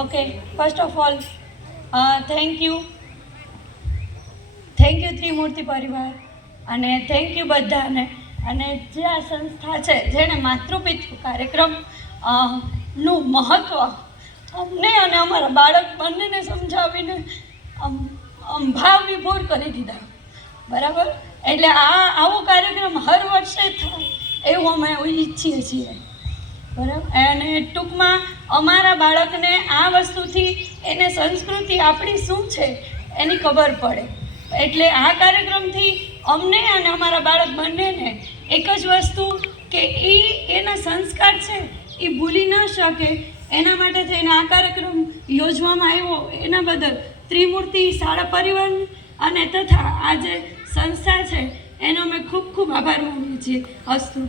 Okay, first of all thank you Trimurti પરિવાર, અને thank you બધાને. અને જે આ સંસ્થા છે જેણે માતૃપિતૃ કાર્યક્રમ નું મહત્ત્વ અમને અને અમારા બાળક બંનેને સમજાવીને ભાવ વિભોર કરી દીધા. બરાબર, એટલે આવો કાર્યક્રમ હર વર્ષે થાય એવું અમે ઈચ્છીએ છીએ. બરાબર, અને ટૂંકમાં અમારા બાળકને આ વસ્તુથી એને સંસ્કૃતિ આપણી શું છે એની ખબર પડે. એટલે આ કાર્યક્રમથી અમને અને અમારા બાળક બંનેને એક જ વસ્તુ કે એના સંસ્કાર છે એ ભૂલી ન શકે, એના માટે થઈને આ કાર્યક્રમ યોજવામાં આવ્યો. એના બદલ ત્રિમૂર્તિ શાળા પરિવાર અને તથા આ જે સંસ્થા છે એનો અમે ખૂબ ખૂબ આભાર માનીએ છીએ. અસ્તુ.